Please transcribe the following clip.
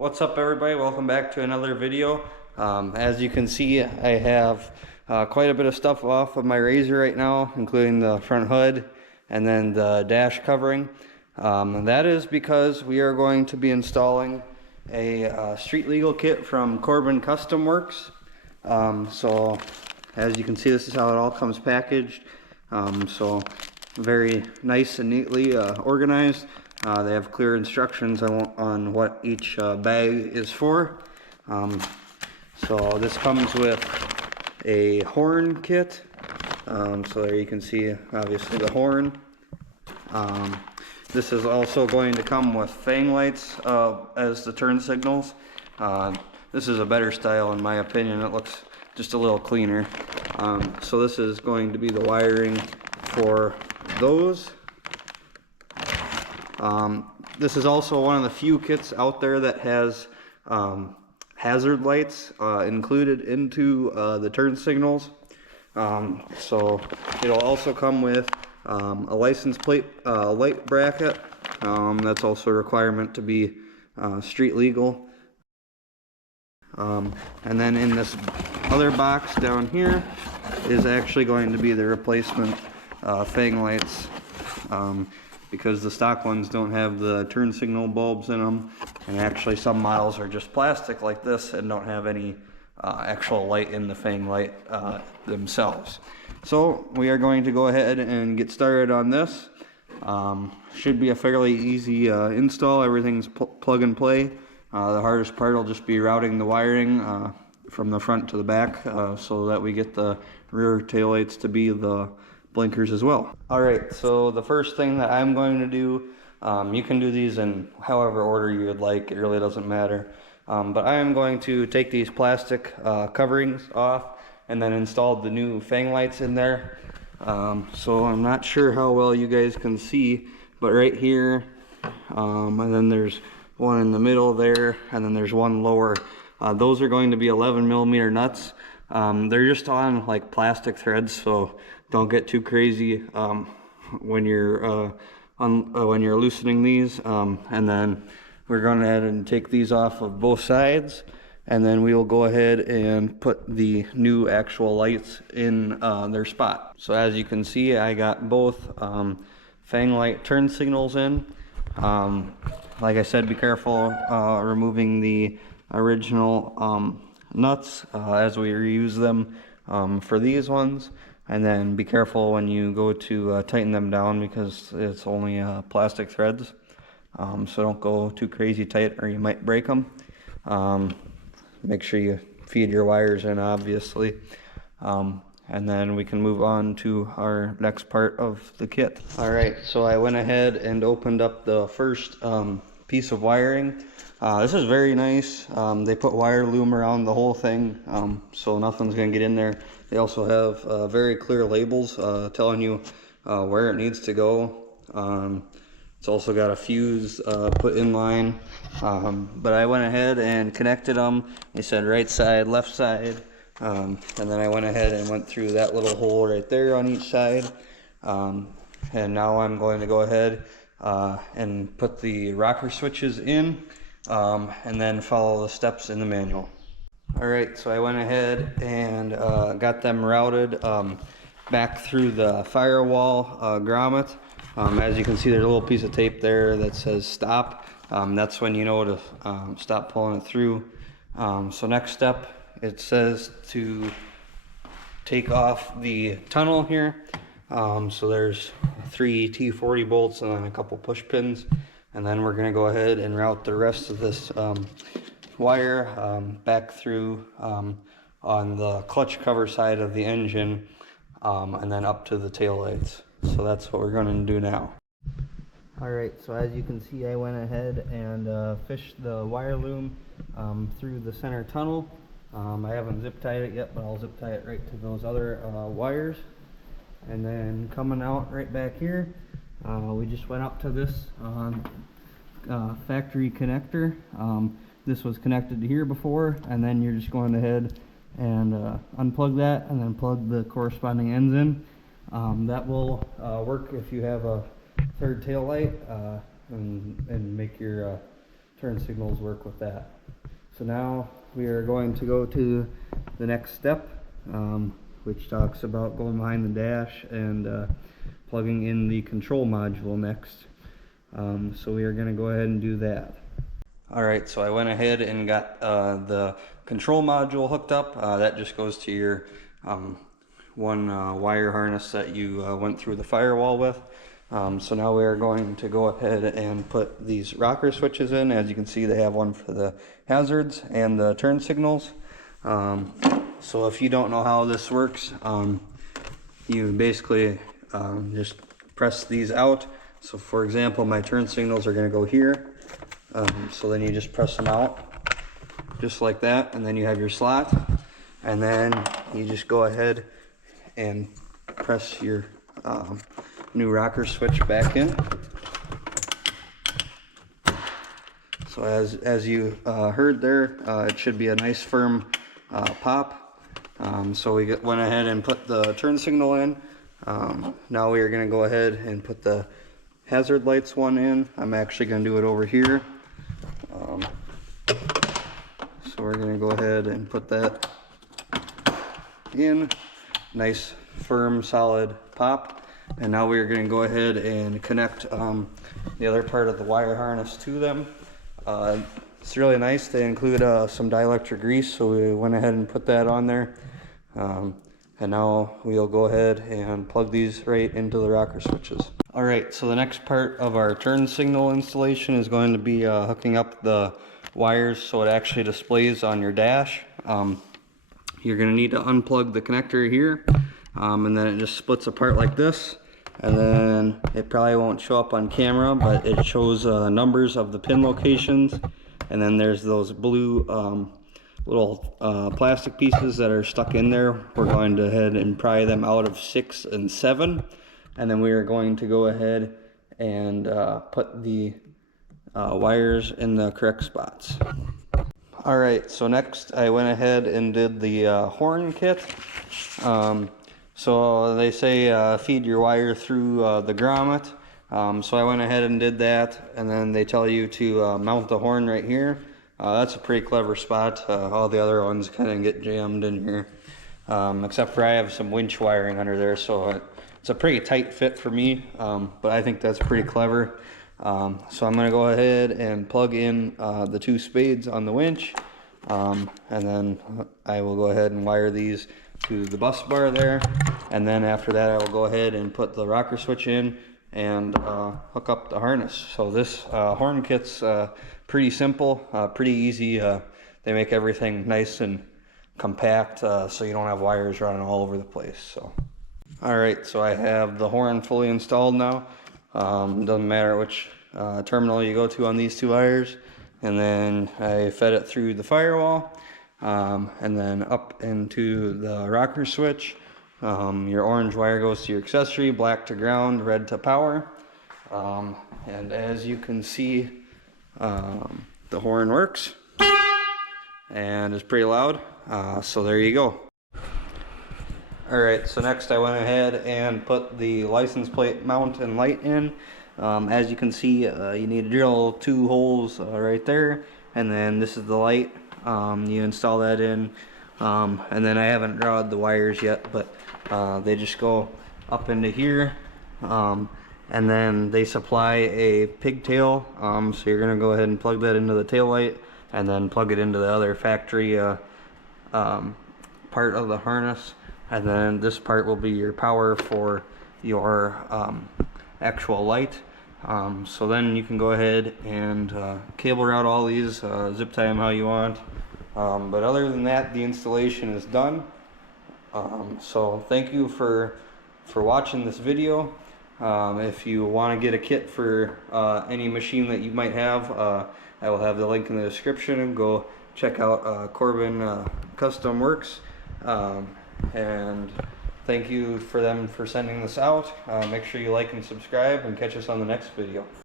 What's up, everybody? Welcome back to another video. As you can see, I have quite a bit of stuff off of my Rzr right now, including the front hood and then the dash covering. That is because we are going to be installing a street legal kit from CorbinCustomWorks. So as you can see, this is how it all comes packaged. So very nice and neatly organized. They have clear instructions on what each bag is for. So this comes with a horn kit. So there you can see obviously the horn. This is also going to come with fang lights as the turn signals. This is a better style in my opinion. It looks just a little cleaner. So this is going to be the wiring for those. This is also one of the few kits out there that has hazard lights included into the turn signals. So it'll also come with a license plate light bracket. That's also a requirement to be street legal. And then in this other box down here is actually going to be the replacement fang lights. Because the stock ones don't have the turn signal bulbs in them, and actually some models are just plastic like this and don't have any actual light in the fang light themselves. So we are going to go ahead and get started on this. Should be a fairly easy install. Everything's plug and play. The hardest part will just be routing the wiring from the front to the back so that we get the rear taillights to be the blinkers as well. Alright, so the first thing that I'm going to do, you can do these in however order you would like, it really doesn't matter. But I am going to take these plastic coverings off and then install the new fang lights in there. So I'm not sure how well you guys can see, but right here, and then there's one in the middle there, and then there's one lower. Those are going to be 11mm nuts. They're just on like plastic threads, so don't get too crazy when you're loosening these. And then we're going to go ahead and take these off of both sides, and then we will go ahead and put the new actual lights in their spot. So as you can see, I got both fang light turn signals in. Like I said, be careful removing the original nuts as we reuse them for these ones. And then be careful when you go to tighten them down, because it's only plastic threads. So don't go too crazy tight or you might break them. Make sure you feed your wires in, obviously. And then we can move on to our next part of the kit. Alright, so I went ahead and opened up the first piece of wiring. This is very nice. They put wire loom around the whole thing, so nothing's going to get in there. They also have very clear labels telling you where it needs to go. It's also got a fuse put in line. But I went ahead and connected them. They said right side, left side. And then I went ahead and went through that little hole right there on each side. And now I'm going to go ahead and put the rocker switches in. And then follow the steps in the manual. Alright, so I went ahead and got them routed back through the firewall grommet. As you can see, there's a little piece of tape there that says stop. That's when you know to stop pulling it through. So next step, it says to take off the tunnel here. So there's 3 T40 bolts and then a couple push pins. And then we're going to go ahead and route the rest of this wire back through on the clutch cover side of the engine, and then up to the taillights. So that's what we're going to do now. Alright, so as you can see, I went ahead and fished the wire loom through the center tunnel. I haven't zip tied it yet, but I'll zip tie it right to those other wires. And then coming out right back here, we just went up to this factory connector. This was connected to here before, and then you're just going ahead and unplug that and then plug the corresponding ends in. That will work if you have a third tail light and make your turn signals work with that. So now we are going to go to the next step, which talks about going behind the dash and plugging in the control module next. So we are going to go ahead and do that. Alright, so I went ahead and got the control module hooked up. That just goes to your one wire harness that you went through the firewall with. So now we are going to go ahead and put these rocker switches in. As you can see, they have one for the hazards and the turn signals. So if you don't know how this works, you basically just press these out. So for example, my turn signals are going to go here. So then you just press them out just like that, and then you have your slot, and then you just go ahead and press your new rocker switch back in. So as you heard there, it should be a nice firm pop. So we went ahead and put the turn signal in. Now we are going to go ahead and put the hazard lights one in. I'm actually going to do it over here. So we're going to go ahead and put that in. Nice firm solid pop. And now we're going to go ahead and connect the other part of the wire harness to them. It's really nice. They include some dielectric grease, so we went ahead and put that on there. And now we'll go ahead and plug these right into the rocker switches. Alright, so the next part of our turn signal installation is going to be hooking up the wires so it actually displays on your dash. You're going to need to unplug the connector here, and then it just splits apart like this. And then it probably won't show up on camera, but it shows numbers of the pin locations. And then there's those blue little plastic pieces that are stuck in there. We're going to head and pry them out of 6 and 7. And then we are going to go ahead and put the wires in the correct spots. Alright, so next I went ahead and did the horn kit. So they say feed your wire through the grommet. So I went ahead and did that, and then they tell you to mount the horn right here. That's a pretty clever spot. All the other ones kind of get jammed in here, except for I have some winch wiring under there, so it's a pretty tight fit for me, but I think that's pretty clever. So I'm going to go ahead and plug in the 2 spades on the winch, and then I will go ahead and wire these to the bus bar there, and then after that I will go ahead and put the rocker switch in and hook up the harness. So this horn kit's pretty simple, pretty easy. They make everything nice and compact, so you don't have wires running all over the place. So alright, so I have the horn fully installed now. Doesn't matter which terminal you go to on these 2 wires. And then I fed it through the firewall, and then up into the rocker switch. Your orange wire goes to your accessory, black to ground, red to power. And as you can see, the horn works and it's pretty loud. So there you go. Alright, so next I went ahead and put the license plate mount and light in. As you can see, you need to drill 2 holes right there, and then this is the light. You install that in, and then I haven't drawn the wires yet, but they just go up into here, and then they supply a pigtail, so you're going to go ahead and plug that into the tail light, and then plug it into the other factory part of the harness. And then this part will be your power for your actual light. So then you can go ahead and cable route all these, zip tie them how you want. But other than that, the installation is done. So thank you for watching this video. If you want to get a kit for any machine that you might have, I will have the link in the description, and go check out CorbinCustomWorks. And thank you for them for sending this out. Make sure you like and subscribe, and catch us on the next video.